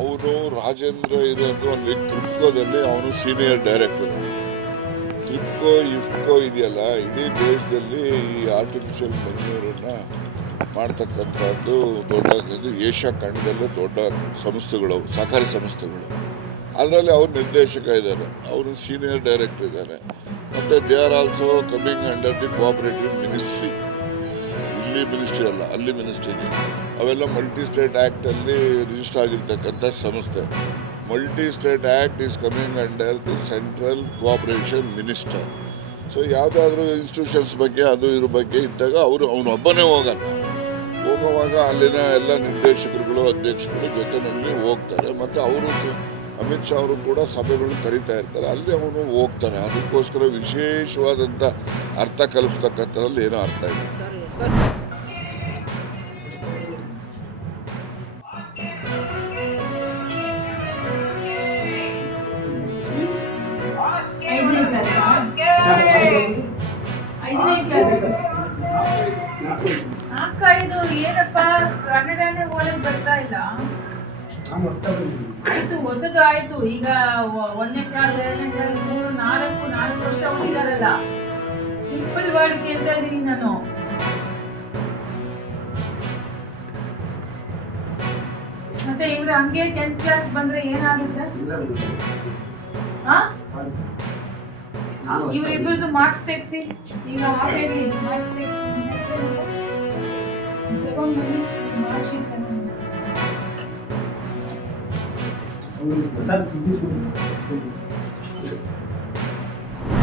ಅವನು ರಾಜೇಂದ್ರ ಇರೋದು ಒಂದು ಕ್ರಿಪ್ಕೋದಲ್ಲಿ ಅವನು ಸೀನಿಯರ್ ಡೈರೆಕ್ಟರ್. ಕ್ರಿಪ್ಕೋ ಇಫ್ಕೋ ಇದೆಯಲ್ಲ, ಇಡೀ ದೇಶದಲ್ಲಿ ಈ ಆರ್ಟಿಫಿಷಿಯಲ್ ಮೆನ್ಯೂರನ್ನು ಮಾಡ್ತಕ್ಕಂಥದ್ದು ದೊಡ್ಡ ಏಷ್ಯಾ ಖಂಡದಲ್ಲೇ ದೊಡ್ಡ ಸಂಸ್ಥೆಗಳು, ಸಹಕಾರಿ ಸಂಸ್ಥೆಗಳು. ಅದರಲ್ಲಿ ಅವ್ರು ನಿರ್ದೇಶಕ ಇದ್ದಾರೆ, ಅವರು ಸೀನಿಯರ್ ಡೈರೆಕ್ಟರ್ ಇದ್ದಾರೆ. ಮತ್ತು they are also coming under the cooperative ministry. ಇಲ್ಲಿ ಮಿನಿಸ್ಟ್ರಿ ಅಲ್ಲ, ಅಲ್ಲಿ ಮಿನಿಸ್ಟ್ರಿ ಇದೆ. ಅವೆಲ್ಲ ಮಲ್ಟಿ ಸ್ಟೇಟ್ ಆ್ಯಕ್ಟಲ್ಲಿ ರಿಜಿಸ್ಟರ್ ಆಗಿರ್ತಕ್ಕಂಥ ಸಂಸ್ಥೆ. Multi state act is coming under the central cooperation minister. So ಯಾವುದಾದ್ರೂ ಇನ್ಸ್ಟಿಟ್ಯೂಷನ್ಸ್ ಬಗ್ಗೆ ಅದು ಇದ್ರ ಬಗ್ಗೆ ಇದ್ದಾಗ ಅವನೊಬ್ಬನೇ ಹೋಗುವಾಗ ಅಲ್ಲಿನ ಎಲ್ಲ ನಿರ್ದೇಶಕರುಗಳು ಅಧ್ಯಕ್ಷರುಗಳು ಜೊತೆಯಲ್ಲಿ ಹೋಗ್ತಾರೆ. ಮತ್ತು ಅವರು ಅಮಿತ್ ಶಾ ಅವರು ಕೂಡ ಸಭೆಗಳು ಕರೀತಾ ಇರ್ತಾರೆ, ಅಲ್ಲಿ ಅವನು ಹೋಗ್ತಾನೆ. ಅದಕ್ಕೋಸ್ಕರ ವಿಶೇಷವಾದಂಥ ಅರ್ಥ ಕಲ್ಪಿಸ್ತಕ್ಕಂಥದ್ರಲ್ಲಿ ಏನೋ ಅರ್ಥ ಇಲ್ಲ. ಅಕ್ಕ ಇದು ಏನಪ್ಪ ಕನ್ನಡನೇ ಓದಕ್ ಬರ್ತಾ ಇಲ್ಲ. ಆಯ್ತು, ಹೊಸದು ಆಯ್ತು. ಈಗ 1ನೇ ಕ್ಲಾಸ್ 2ನೇ ಕ್ಲಾಸ್ 3 4 ವರ್ಷ ಓದಿದಾರಲ್ಲ, ಸಿಂಪಲ್ ವರ್ಡ್ ಕೇಳ್ತಾ ಇದೀನಿ ನಾನು. ಮತ್ತೆ ಇವ್ರು ಹಂಗೆ 10th ಕ್ಲಾಸ್ ಬಂದ್ರೆ ಏನಾಗುತ್ತೆ? ಇವರಿಬ್ಬರದು ಮಾರ್ಕ್ಸ್ ತೆಗ್ಸಿ, ಈಗ ಹಾಕೇಳಿ ಮಾರ್ಕ್ಸ್ ತೆಗ್ಸಿ ತಗೊಂಡ್ಬನ್ನಿ ಮಾರ್ಕ್ ಶೀಟ್ ತಗೊಂಡು.